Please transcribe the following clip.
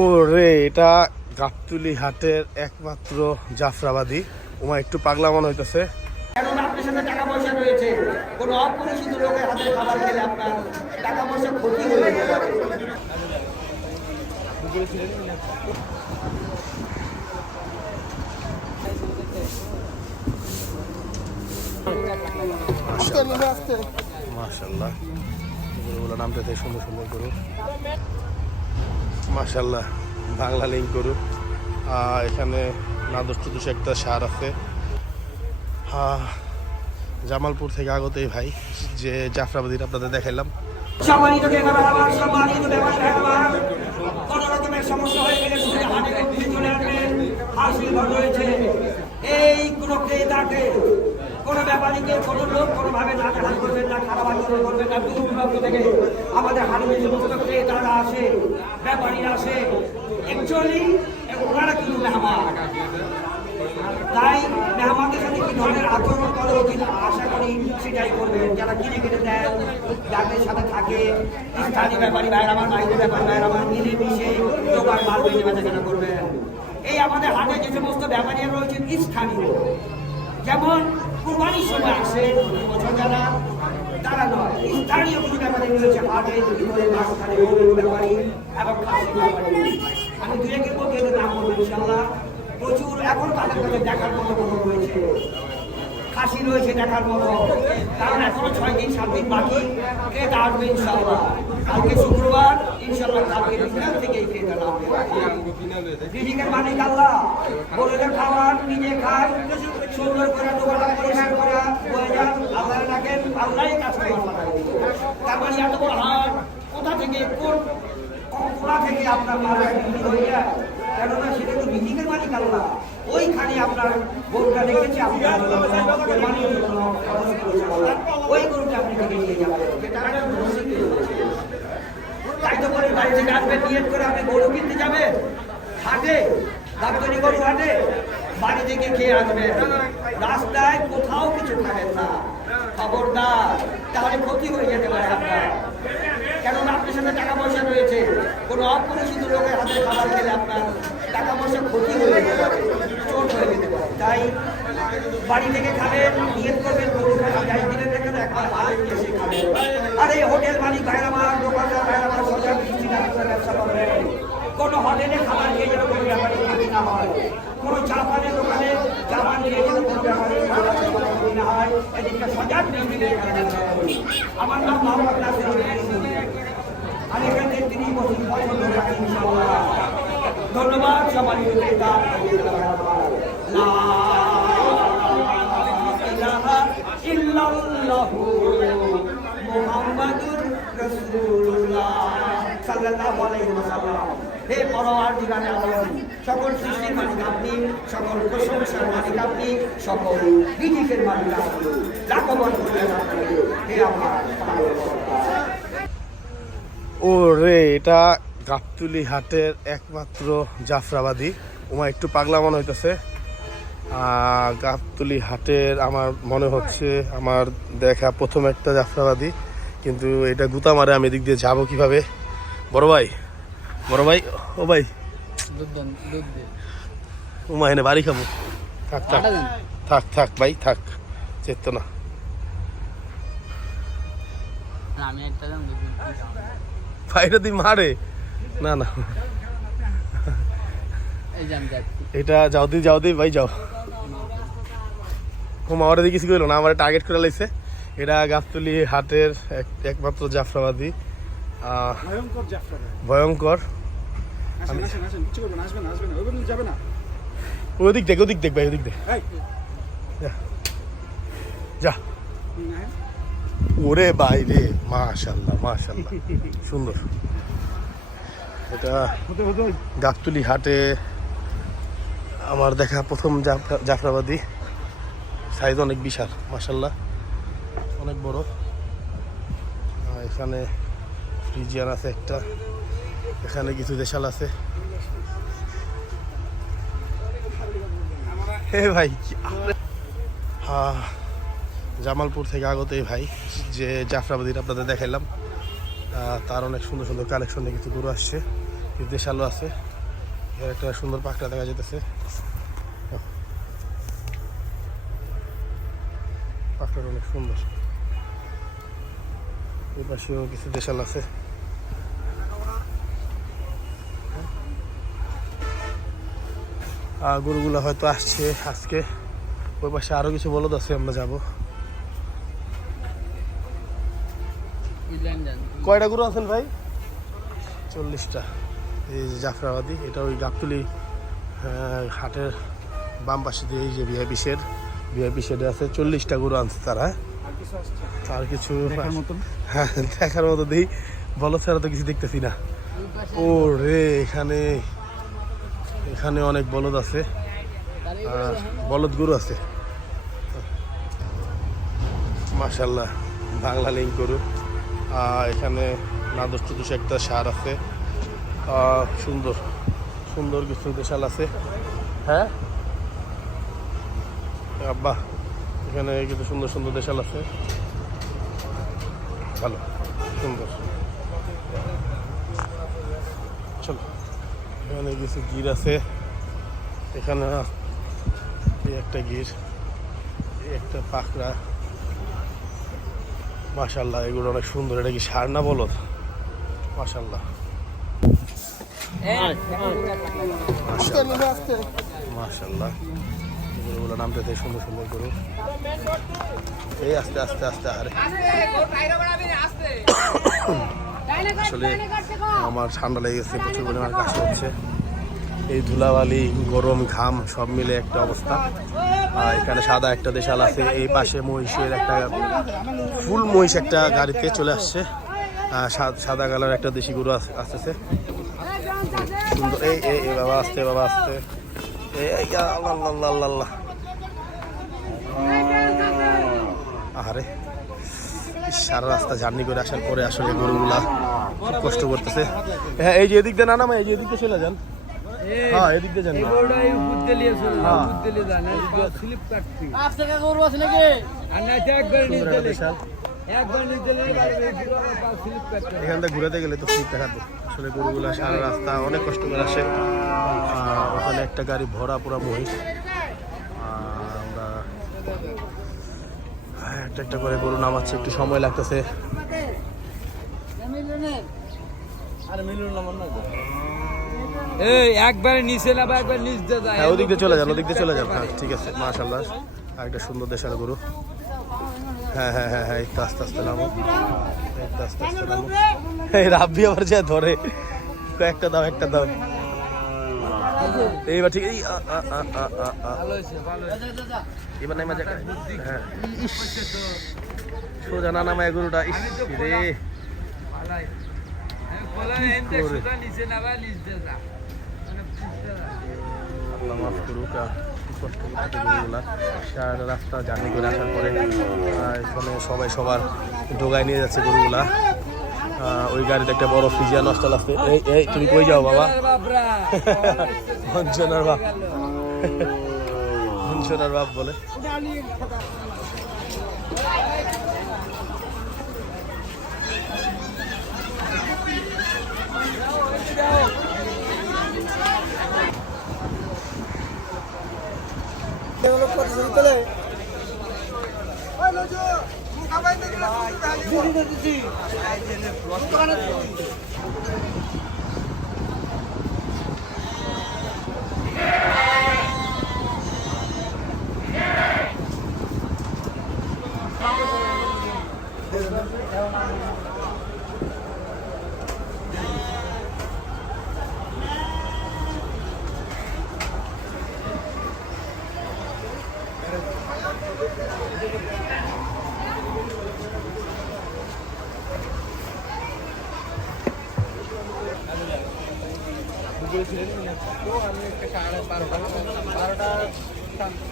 ওরে এটা গাবতলী হাটের একমাত্র জাফরাবাদী। ওমা একটু পাগলা মনে হইতেছে। কারণ আপনার সাথে টাকা পয়সা রয়েছে, কোনো অপরিচিত লোকের হাতে খাবার খেলে আপনার টাকা পয়সা ক্ষতি হয়ে যেতে পারে। মাশাআল্লাহ গরুগুলো নামতে সুন্দর সুন্দর গরু। মাশাআল্লাহ বাংলা লিঙ্ক গরু। এখানে নাদুস টুদুস একটা সার আছে। জামালপুর থেকে আগতেই ভাই যে জাফরাবাদীর আপনাদের দেখাইলাম। সম্মানিত সম্মানিত কোনো রকমের সমস্যা হয়ে গেলে চলে আসবেন। হাসিল ঘর রয়েছে। এই কোনো ক্রেতাকে, কোনো ব্যাপারীকে, কোনো লোক কোনোভাবে না খারাপ করবেন না, খারাপ আচরণ করবেন না। দূর দূরান্ত থেকে আমাদের হাটে যে সমস্ত ক্রেতারা আসে, ব্যাপারীরা আসে, অ্যাকচুয়ালি ওনারা কিন্তু মেহমান। তাই মেহমানদের সাথে কি ধরনের আচরণ করে উচিত আশা করি সেটাই করবেন। যারা কিনে কিনে দেন, যাদের সাথে থাকে, স্থানীয় ব্যাপারী ভাইয়ের আমার, বাইরের ব্যাপারী ভাইয়ের আমার, মিলেমিশে দোকান মাল বেঁচে বেচাকেনা করবেন। এই আমাদের হাটে যে সমস্ত ব্যাপারীরা রয়েছেন স্থানীয়, যেমন কুরবানির সময় আসে বছর যারা, তারা নয়, স্থানীয় কিছু ব্যাপারী রয়েছে হাটে ভিতরে মাঝখানে ব্যাপারী এবং খাসি ব্যাপারী। আমি দু একের মধ্যে নাম বলবো ইনশাল্লাহ। প্রচুর এখন তাদের কাছে দেখার মতো কোনো রয়েছে, খাসি রয়েছে দেখার মতো। কারণ এখনো 6 দিন 7 দিন বাকি, ক্রেতা আসবে ইনশাল্লাহ। কালকে শুক্রবার, ইনশাল্লাহ কালকে বিকাল থেকেই ক্রেতা নামবে। রিজিকের মালিক আল্লাহ, গরুদের খাবার নিজে খায়, সুন্দর করে দোকানটা পরিষ্কার করা হয়ে যান, আল্লাহ রাখেন, আল্লাহই কাজ করে। তার মানে এত বড় হাট কোথা থেকে, কোথা থেকে আপনার মাল বিক্রি হয়ে যায়? কেননা সেটা তো রিজিকের মালিক আল্লাহ। ওইখানে আপনার গরুটা রেখেছে, আপনার ওই গরুটা আপনি থেকে নিয়ে যাবেন। তাই তো করে বাড়ি থেকে আসবেন, নিয়ত করে আপনি গরু কিনতে যাবেন হাটে, গাবতলী গরু হাটে, বাড়ি থেকে খেয়ে আসবেন। রাস্তায় কোথাও কিছু খাবেন না, খবরদার, তাহলে ক্ষতি হয়ে যেতে পারে আপনার। কেননা আপনার সাথে টাকা পয়সা রয়েছে, কোনো অপরিচিত লোকের হাতে খাবার খেলে আপনার টাকা পয়সা ক্ষতি হয়ে যেতে পারে, চোট হয়ে যেতে পারে। তাই বাড়ি থেকে খাবেন, নিয়ত করবেন গরু যাই দিলে দেখেন একবার ভালো এসে খাবেন। আর এই হোটেল মালিক ভাইয়ের আমার, দোকানদার ভাইয়ের আমার, সরকার দৃষ্টি রাখবেন ব্যবসা করবেন। কোনো হোটেলে খাবার খেয়ে যেন কোনো ব্যাপারে ক্ষতি না হয়, কোনো জাপানের দোকানে জাপান খেয়ে যেন কোনো ব্যাপারে ক্ষতি না হয়, এদিকে সজাগ দৃষ্টি রেখে। আমার নাম মোহাম্মদ নাসির উদ্দিন। আমি এখান থেকে 30 বছর পছন্দ রাখি ইনশাআল্লাহ। ধন্যবাদ সবাই। মুহাম্মাদুর রাসূলুল্লাহ সাল্লাল্লাহু আলাইহি ওয়াসাল্লাম। হে পরওয়ারদিগারে আলম, সকল সৃষ্টির মালিক আপনি, সকল প্রশংসার মালিক আপনি, সকল রিজিকের মালিক আপনি। লাখবার করলেন আপনাকে, হে আমার ও রে এটা গাবতলী হাটের একমাত্র জাফরাবাদী। ওমা একটু পাগলা মনে হইতেছে। গাবতলী হাটের আমার মনে হচ্ছে আমার দেখা প্রথম একটা জাফরাবাদী, কিন্তু এটা গুতা মারে। আমি এদিক দিয়ে যাবো কিভাবে? বড় ভাই, বড় ভাই, ও ভাই ওমা এনে বাড়ি খাবো। থাক থাক থাক থাক ভাই থাক, চেত না। ভাইটা তুই মারে না না, এটা যাও দি যাও দি ভাই যাও। ও মামারা দিয়ে কিছু করলো না, আমার টার্গেট করে লাইছে। এটা গাবতলী হাটের একমাত্র জাফরাবাদী, ভয়ঙ্কর। ওদিক দেখ, ওদিক দেখ ভাই, ওদিক দেখ যা। ওরে ভাই রে, মাশাআল্লাহ মাশাআল্লাহ, সুন্দর। এটা গাবতলী হাটে আমার দেখা প্রথম জাফরাবাদী। সাইজ অনেক বিশাল, মাশাআল্লাহ অনেক বড়। এখানে ফ্রিজিয়ান আছে একটা, এখানে কিছু দেশাল আছে। হে ভাই, জামালপুর থেকে আগতেই ভাই যে জাফরাবাদীর আপনাদের দেখাইলাম। তার অনেক সুন্দর সুন্দর কালেকশনে কিছু গরু আসছে, কিছু দেশালো আছে। এর একটা সুন্দর পাকড়া দেখা যেতেছে, পাকড়াটা অনেক সুন্দর। এই পাশেও কিছু দেশাল আছে। গরুগুলো হয়তো আসছে আজকে। ওই পাশে আরো কিছু বলদ আছে, আমরা যাবো। কয়টা গরু আছেন ভাই? 40টা। এই যে জাফরাবাদী, এটা ওই গাবতলি হাটের বাম পাশে দিয়ে এই যে ভিআইপি শেডে আছে। 40টা গরু আনছে তারা। আর কিছু হ্যাঁ দেখার মতো দিই, বলদ ছাড়া তো কিছু দেখতেছি না। ও রে, এখানে অনেক বলদ আছে, বলদ গরু আছে মাশাল্লাহ। বাংলা লিঙ্ক গরু। এখানে নাদুস টুদুস একটা সার আছে, সুন্দর সুন্দর কিছু দেশাল আছে। হ্যাঁ আব্বা, এখানে কিছু সুন্দর সুন্দর দেশাল আছে, ভালো সুন্দর। চলো, এখানে কিছু গির আছে। এখানে একটা গির, একটা পাকড়া। মাশাল্লাহ, এগুলো অনেক সুন্দর। এটা কি ষাঁড় না বলদ? মাশাল্লাহ মাশাল্লাহ, গরুগুলো নামতে সুন্দর সুন্দর গরু। এই আস্তে আস্তে আস্তে। আরে আসলে আমার ঠান্ডা লেগে গেছে, প্রচুর পরিমাণ কাশি হচ্ছে। এই ধুলাবালি, গরম, ঘাম সব মিলে একটা অবস্থা। এখানে সাদা একটা দেশাল আছে। এই পাশে মহিষের একটা ফুল মহিষ একটা গাড়িতে চলে আসছে। সাদা কালার একটা দেশি গরু আসতেছে সুন্দর। এই বাবা আসতে, বাবা আসতে। আল্লাহ, আরে সারা রাস্তা জার্নি করে আসার পরে আসলে গরুগুলা খুব কষ্ট করতেছে। হ্যাঁ, এই যে এদিক দিয়ে না, এই যে এদিক দিয়ে চলে যান। হ্যাঁ, এদিক দিয়ে যান। এখানটা ঘুরাতে গেলে তো স্লিপ দেখাবে। আসলে গরুগুলা সারা রাস্তা অনেক কষ্ট করে আসে। ওখানে একটা গাড়ি ভরা পুরা মহিষ। আমরা একটা একটা করে গরু নামাচ্ছে, একটু সময় লাগতেছে। একবার নিচে নামা, একবার নিচ দিয়ে যায়। হ্যাঁ, ওদিক দিয়ে চলে যান, ওদিক দিয়ে চলে যান। হ্যাঁ ঠিক আছে, মাশাআল্লাহ। আর একটা সুন্দর দেশাল গরু। হ্যাঁ হ্যাঁ হ্যাঁ হ্যাঁ, একটু আস্তে আস্তে নামো, একটু আস্তে আস্তে নামো। এই রাব্বি আবার যা ধরে, একটা দাও, একটা দাও। এইবার ঠিক। এই এবার নাই মজা। হ্যাঁ, সোজা না নামায় গরুটা। ইস রে, আল্লাহ মাফ করুক। কষ্ট করতে গরুগুলা সারা রাস্তা জার্নি করে আসার পরে এখানে সবাই সবার ডোগায় নিয়ে যাচ্ছে গরুগুলা। ওই গাড়িতে একটা বড় ফ্রিজিয়ান নষ্ট লাগছে। এই তুমি কই যাও বাবা? মঞ্চনার বাপ, মঞ্চনার বাপ বলে। আমি একটা 12:30